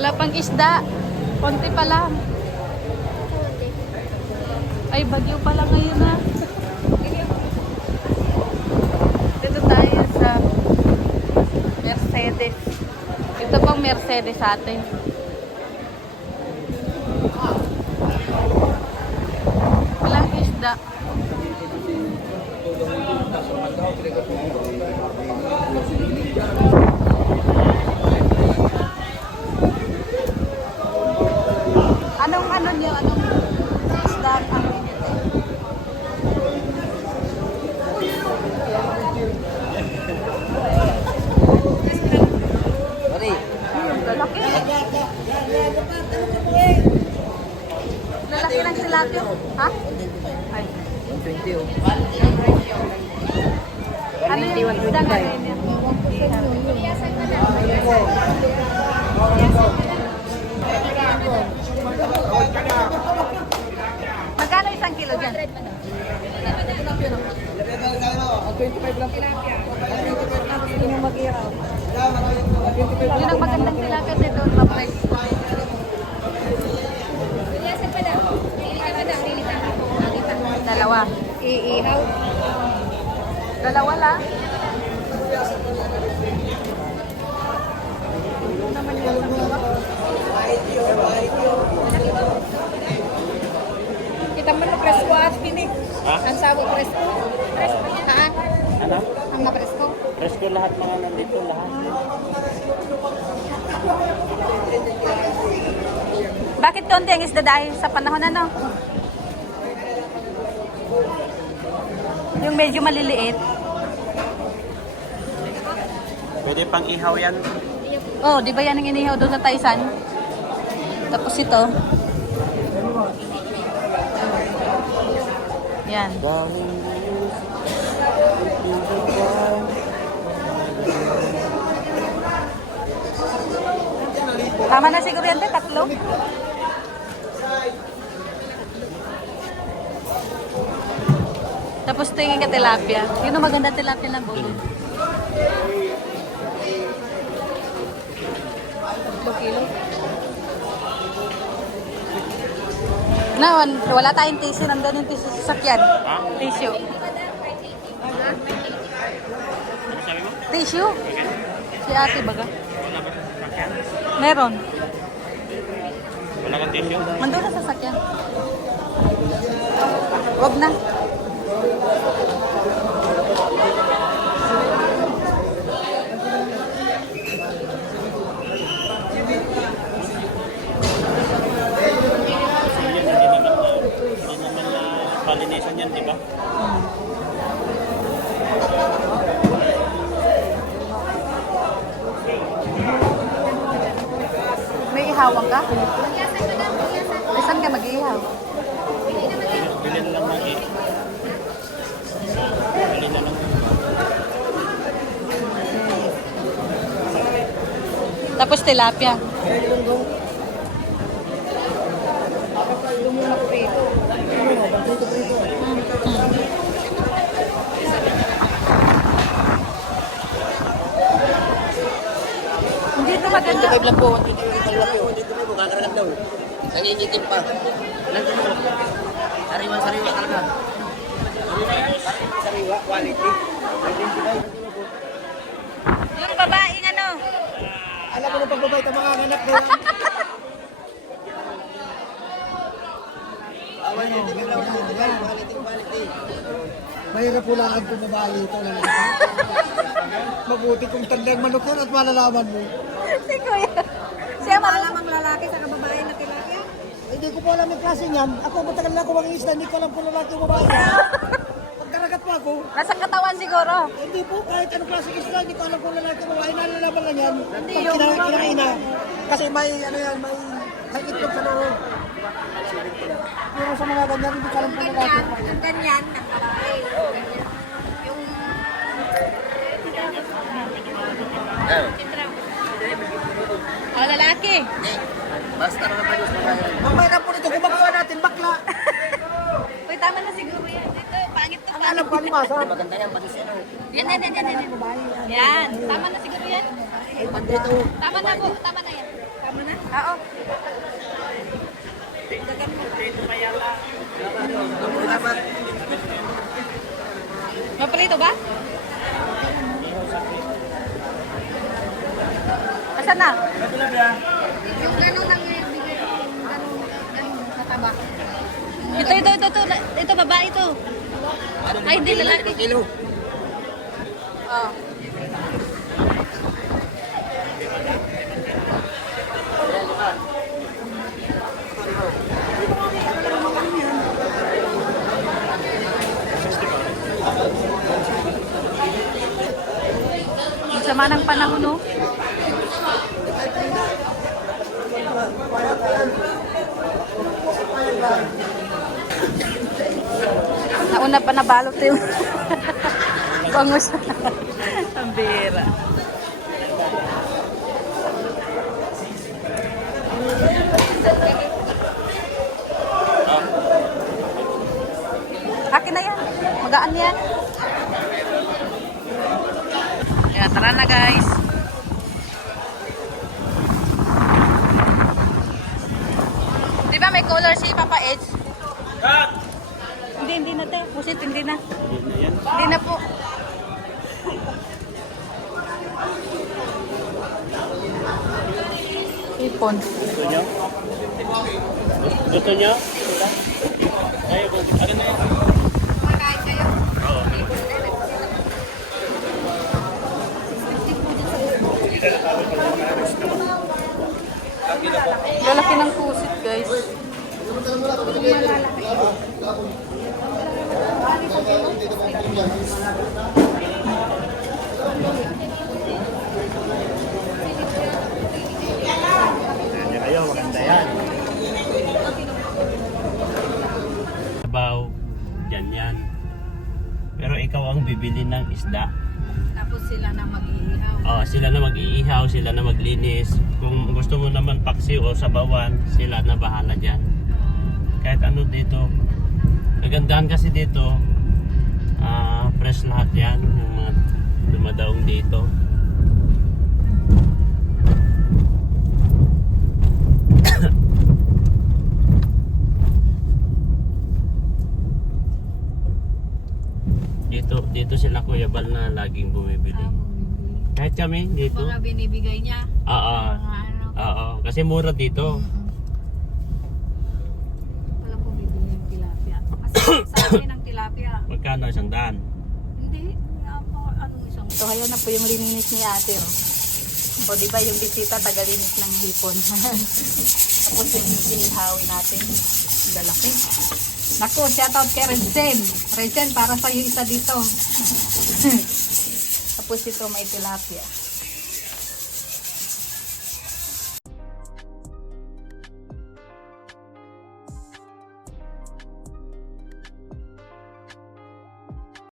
Wala pang isda. Konti pa lang. Ay, bagyo pala ngayon na. Dito tayo sa Mercedes. Ito pang Mercedes sa atin. Walang isda. Anong isda ang lalaki. Lalaki ng tilapia. Ha? Ay. 120 oh. Ano yung isda nga rin yan? Magkano isang kilo dyan? 25 lang. Yung mag-iraw. Yun ang magandang tilapia dito. Mapres. Dalawa. Iihaw. Dalawa lang. Kita mo na presko at pinig. Ha? Ang sago presko. Presko. Haan? Ano? Ang napresko. Presko lahat mga nandito lahat. Bakit konti ang isda dahil sa panahon ano? Yung medyo maliliit. Pwede pang ihaw yan. Oh, di ba yan ang inihaw doon sa Taisan? Tapos ito. Yan. Tama na siguro yan, tatlo. Tapos tingin ka tilapia. Yun ang maganda tilapia ng bulo. 2 kilo. Na, wala tayong tissue. Nandun yung tissue sa sakyan. Ha? Tissue. Ano sabi mo? Tissue? Okay. Si ate baga. Wala ba sa sasakyan? Meron. Wala kang tissue? Nandun na sa sakyan. Wag na. Hindi naman na pollination yan, di ba? May ihawan ka? Saan ka mag-ihaw? Bilhin lang na eh. Bilhin na lang. Tapos tilapia. Hindi ito maganda. 25 lang po. 125 kakaragad daw. Nangingitim pa. Sariwa talaga. Sariwa, quality. Yung babaeng ano? Alam mo na pagbabay ito mga anak ko. Mahirap po lang ang babae ito. Mabuti kung tandang manok yan at malalaman mo. Si Kuya. Siya Malamang lalaki sa kababae na tilapia? Hindi ko po alam yung klase niyan. Ako matagal na ako mangingisda, hindi ko alam kung lalaki o babae. Pagkaragat pa ako, nasa katawan siguro. hindi po kahit anong klase isda, hindi ko alam kung lalaki o babae. Nalalaman lang yan. Hindi Pag yung kinain na. Kasi may ano yan, may itlog sa loob. Pero sa mga ganyan, hindi ko alam kung lalaki o babae. Yung ganyan, nakalaki. Yung... O, lalaki. Basta na naman yung babae. Mamaya na po nito, kung magawa natin, bakla. Uy, tama na siguro yan. Ito, pangit to. Ang alam ko, alimasa. Maganda yan, pati sino. Yan. Yan. Tama na siguro yan. Pandito. Tama na po. Tama na yan. Tama na? Oo. Maprito ba? Asan na? Yung gano'n lang yung bigay ko. Gano'n kataba. Ito, babae ito. Ay, hindi lalaki. Kilo. Oh. Ang sama ng panahon, no? Nauna pa nabalot yung bangus. Ang bira. Akin na yan. Magaan yan. Kaya tara na guys. Di ba may color si Papa Edge? Hindi na tayo. Pusit, hindi na. Hindi na po. Ipon. Gusto nyo? Gusto nyo? Ay, ano na yun? Kumakain kayo. Oo. Lalaki ng pusit guys. Hindi kayo, maganda yan. Sabaw, yan. Pero ikaw ang bibili ng isda. Tapos sila na mag-iihaw. Oh, sila na mag-iihaw, sila na maglinis. Kung gusto mo naman paksi o sabawan, sila na bahala dyan. Kahit ano dito. Kagandahan kasi dito, fresh lahat yan. Yung mga dumadaong dito. Dito sila Kuya Bal na laging bumibili. Kahit kami dito. Mga binibigay niya. Oo. Mga ano. Oo. Kasi mura dito. Wala po bibili yung tilapia. Kasi sa amin ang tilapia. Magkano? 100? Hindi. Nga po, anong isang... So, ayan na po yung lininis ni ate. O, di ba yung bisita, tagalinis ng hipon. Tapos yung inihawi natin. Lalaki. Naku, shoutout kay Redzen. Redzen, para sa'yo isa dito. Tapos ito may tilapia.